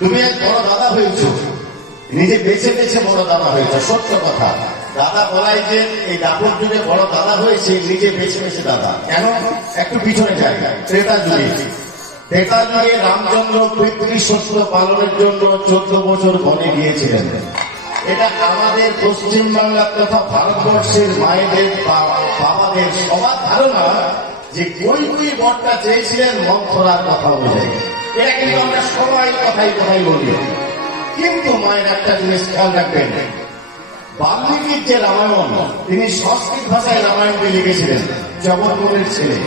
তুমি এক বড় দাদা হয়েছ। নিজে বেছে বেছে বড় দাদা হয়েছ, সত্য কথা। দাদা বলাই যে এই দাপর যুগে বড় দাদা হয়েছে, নিজে বেছে বেছে দাদা। কেন? একটু পিছনে যায় ত্রেতা যুগে ত্রেতা যুগে রামচন্দ্র পিতৃ সত্য পালনের জন্য চোদ্দ বছর বনে গিয়েছিলেন। এটা আমাদের পশ্চিমবাংলার তথা ভারতবর্ষের মায়েদের বাবাদের সবার ধারণা যে কই কই বরটা চেয়েছিলেন মন্থরার কথা অনুযায়ী। এটা কিন্তু আমরা সবাই কথাই কথাই বলি। কিন্তু মায়ের একটা জিনিস খেয়াল রাখবেন বাল্মীকির যে রামায়ণ, তিনি সংস্কৃত ভাষায় রামায়ণকে লিখেছিলেন জগৎমুনির ছেলে।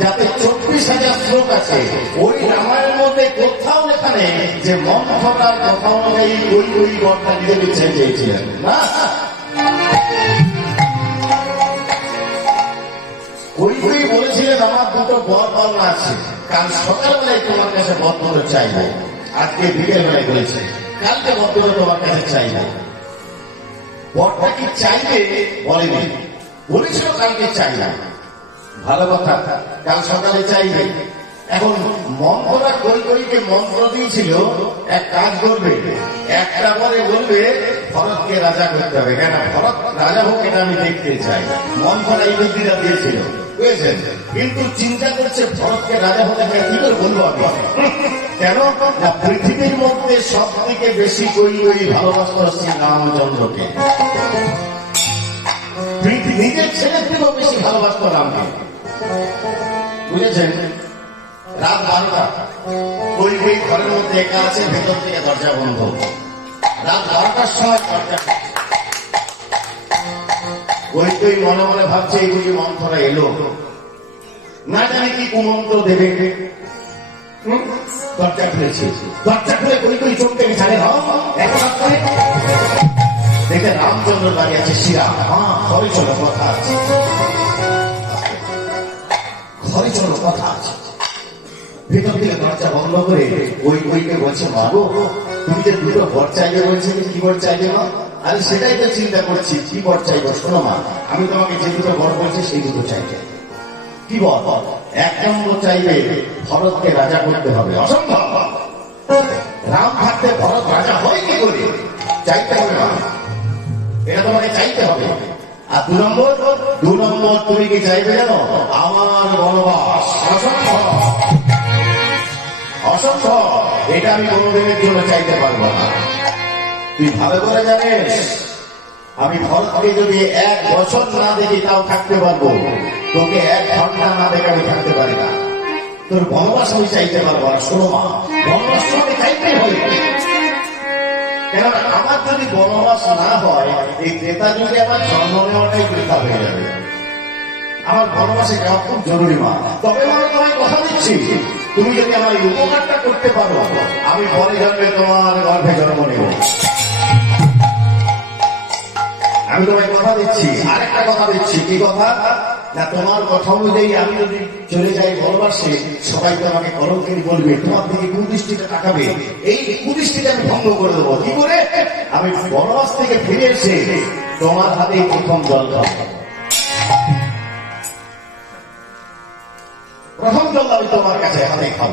যাতে চব্বিশ হাজার শ্লোক আছে, ওই রামায়ণের মধ্যে কোথাও লেখা নেই যে মন্থরার কথা অনুযায়ী ওই ওই বরটা নিজের ইচ্ছায় চেয়েছিলেন। না? ওই বলেছিলেন, আমার দুটো বর পাওনা আছে। কাল সকালবেলায় তোমার কাছে বদ্ধ চাইব আজকে বিকেল বেলায় বলেছে, কালকে বদ্ধ তোমার কাছে চাইব বরটা কি চাইবে বলেনি। বলেছিল কালকে চাইলাম ভালো কথা, কাল সকালে চাইবে। এখন মন্ত্রটা কই কইকে মন্ত্র দিয়েছিল, এক কাজ করবে, একটা পরে বলবে, ভরতকে রাজা করতে হবে। কেন? ভরত রাজা হোক এটা আমি দেখতে চাই। মন্ত্রটা এই বুদ্ধিটা দিয়েছিল। বুঝেছেন কিন্তু চিন্তা করছে ভরতকে রাজা হতে গেলে কি করে বলব আমি? কেন? না, পৃথিবীর মধ্যে সব থেকে বেশি কই ওই ভালোবাসা হচ্ছে রামচন্দ্রকে। নিজের ছেলের থেকেও বেশি ভালোবাসতো রামকে। বুঝেছেন? রাত বারোটা। ওই ওই ঘরের মধ্যে একা আছে, ভেতর থেকে দরজা বন্ধ। রাত বারোটার সময় দরজা ওই তুই মনে মনে ভাবছে, এই বুঝি মন্ত্ররা এলো। না জানি কি কুমন্ত্র দেবে। দরজা খুলেছে। দরজা খুলে কই কই চোখ থেকে ছাড়ে হ্যাঁ দেখে রামচন্দ্র দাঁড়িয়ে আছে, শিরা। মা ঘরে চলো, কথা আছে। ঘরে চলো, কথা আছে। ভেতর থেকে দরজা বন্ধ করে ওই ওইকে বলছে, মা গো, তুমি যে দুটো বর চাইবে বলছে কি বর চাইলে মা? আরে সেটাই তো চিন্তা করছি, কি বর চাইব, শোনো মা, আমি তোমাকে যে দুটো বর বলছি, সেই দুটো চাইবে। কি বর? এক নম্বর চাইবে, ভরতকে রাজা করতে হবে। অসম্ভব। রাম থাকতে ভরত রাজা হয় কি করে? চাইতে হবে মা। এটা তোমাকে চাইতে হবে। আর দু নম্বর দু নম্বর তুমি কি চাইবে জানো? আমার বনবাস। অসম্ভব। অসম্ভব। এটা আমি কোনোদিনের জন্য চাইতে পারব না। তুই ভালো করে জানিস, আমি ভরতকে যদি এক বছর না দেখি তাও থাকতে পারব। তোকে এক ঘণ্টা না দেখে আমি থাকতে পারি না। তোর বনবাস আমি চাইতে পারব না, শোনো মা, বনবাস আমি চাইতেই হবে কেননা আমার যদি বনবাস না হয়, এই ক্রেতা যদি আমার জন্ম নেওয়াটাই বৃথা হয়ে যাবে। আমার বনবাসে যাওয়া খুব জরুরি মা। তবে আমি তোমায় কথা দিচ্ছি, তুমি যদি আমার উপকারটা করতে পারো, আমি পরে জন্মে তোমার গর্ভে জন্ম নেব। আমি তোমায় কথা দিচ্ছি, আরেকটা কথা দিচ্ছি। কি কথা? না, তোমার কথা অনুযায়ী আমি যদি চলে যাই বনবাসে, সবাই তো আমাকে কলঙ্কিনী বলবে, তোমার দিকে কুদৃষ্টিটা তাকাবে? এই কুদৃষ্টিটা আমি ভঙ্গ করে দেবো? কি করে? আমি বনবাস থেকে ফিরে এসে তোমার হাতে প্রথম জল প্রথম জল আমি তোমার কাছে হাতে খাব।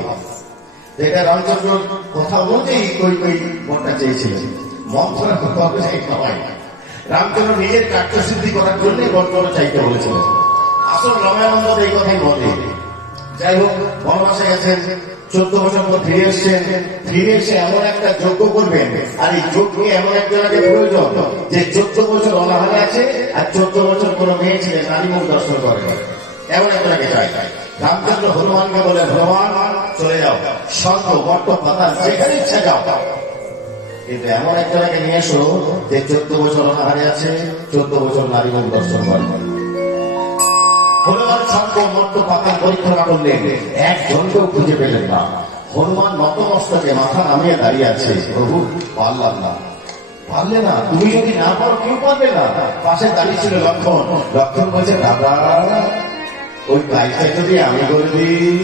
যেটা রামচন্দ্র কথা বলতেই কই কই মনটা চেয়েছিলেন। মন্ত্রণা কথা অনুযায়ী খাওয়াই না। রামচন্দ্র নিজের কার্যসিদ্ধি করার জন্য বর্তমানে চাইতে বলেছিলেন আসল রামায়ণ এই কথাই বলে যাই হোক, বনবাসে গেছেন, চোদ্দ বছর পর ফিরে এসছেন। ফিরে এসে এমন একটা যজ্ঞ করবেন, আর এই যজ্ঞে এমন একজনকে প্রয়োজন, যে চোদ্দ বছর অনাহারে আছে আর চোদ্দ বছর কোনো মেয়ে ছিলেন নারী মুখ দর্শন করে এমন একজনকে চাই রামচন্দ্র হনুমানকে বলে, হনুমান, চলে যাও। স্বর্গ বট্ট পাতাল যেখানে ইচ্ছা যাও। কিন্তু এমন একজনকে নিয়ে এসো যে চোদ্দ বছর অনাহারে আছে, চোদ্দ বছর নারী দর্শন করে হনুমান ছন্দ মত্ত পাতাল পরিক্রমা করলেন একজনকেও খুঁজে পেলেন না। হনুমান নতমস্তকে মাথা নামিয়ে দাঁড়িয়ে আছে। প্রভু, পারলাম না। পারলে না, তুমি যদি না পারো, কেউ পারবে না। পাশে দাঁড়িয়ে ছিল লক্ষণ। লক্ষণ বলছে দাদা ওই কাজটা যদি আমি করে দিই।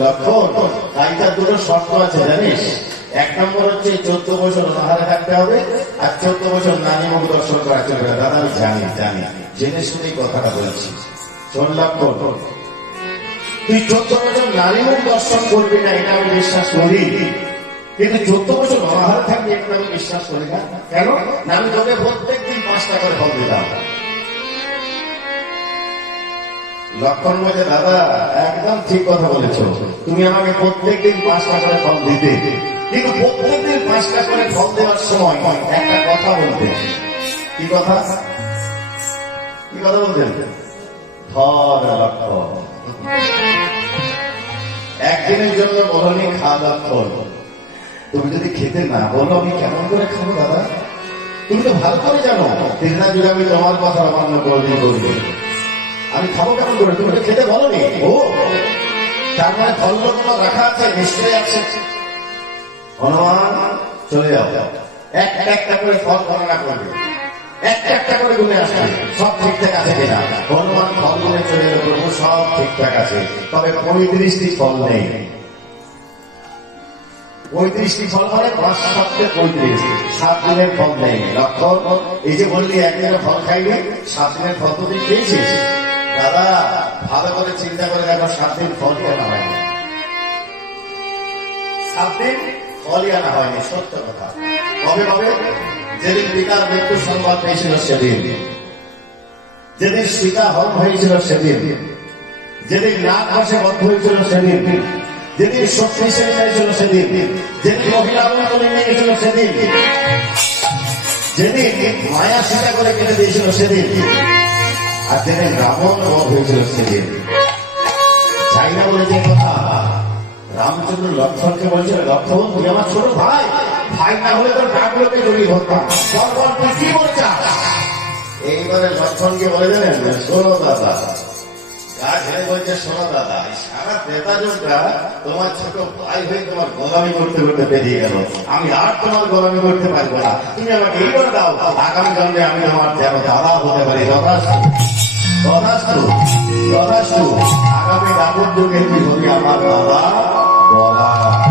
লক্ষণ কাজটার দুটো শর্ত আছে, জানিস? এক নম্বর হচ্ছে চোদ্দ বছর অনাহারে থাকতে হবে, আর চোদ্দ বছর নারী মুখ দর্শন করা চলবে দাদা, আমি জানি জানি। জেনে শুনেই কথাটা বলছি। শোন লক্ষণ তুই চোদ্দ বছর নারী মুখ দর্শন করবি না, এটা আমি বিশ্বাস করি। কিন্তু চোদ্দ বছর অনাহারে থাকবে একটু আমি বিশ্বাস করি না। কেন? না, আমি তোকে প্রত্যেক দিন পাঁচটা করে ফল দিতাম লক্ষণ বলছে, দাদা, একদম ঠিক কথা বলেছ। তুমি আমাকে প্রত্যেক দিন পাঁচটা করে ফল দিতে। কিন্তু পাঁচটা করে ফল দেওয়ার সময় একটা কথা বলতে কি কথা? কি কথা বলতেন একদিনের জন্য বলনি, খাওয়া লক্ষণ তুমি যদি খেতে না বলো, আমি কেমন করে খাব দাদা? তুমি তো ভালো করে জানো তিনটা যুগে আমি তোমার কথা অমান্য করবি আমি খাব কেমন করে? তুমি তো খেতে বলো নি ও, তার মানে তোমার রাখা আছে, নিশ্চয়ই আছে। হনুমান, চলে যাও। একটা একটা করে ফল গণনা করবে একটা একটা করে গুনে আসবে সব ঠিকঠাক আছে কিনা? হনুমান ফল গুনে চলে এলো প্রভু, সব ঠিকঠাক আছে। তবে পঁয়ত্রিশটি ফল নেই। পঁয়ত্রিশটি ফল মানে পাঁচ সাতটে পঁয়ত্রিশ। সাত দিনের ফল নেই। লক্ষণ, এই যে বললি একদিনের ফল খাইনি, সাত দিনের ফল তো তুই খেয়েছিস। দাদা, ভালো করে চিন্তা করে দেখো, সাত দিন ফল কেন হয়নি সাত দিন ফলই আনা হয়নি, সত্য কথা। কবে কবে যেদিন পিতার মৃত্যু সংবাদ পেয়েছিল সেদিন। যেদিন সীতা হন হয়েছিল সেদিন। যেদিন নাক মাসে বন্ধ হয়েছিল সেদিন। যেদিন শক্তি সেন হয়েছিল সেদিন। যেদিন মহিলা আন্দোলন নিয়ে গেছিল সেদিন। যেদিন মায়া সীতা করে কেটে দিয়েছিল সেদিন। আর যেদিন রাবণ বধ হয়েছিল সেদিন। চাই না বলে যে কথা রামচন্দ্র লক্ষণকে বলছিল লক্ষণ তুই আমার ছোট ভাই। ভাই না হলে তোর ডাকগুলোকে জড়িয়ে ধরতাম। তুই কি এইবারে লক্ষণকে বলে দিলেন, শোনো দাদা। বলছে তোমার করতে বেরিয়ে গেল। আমি আর করতে পারব না। তুমি আগামী জন্মে আমি তুই হবি আমার দাদা। Voila.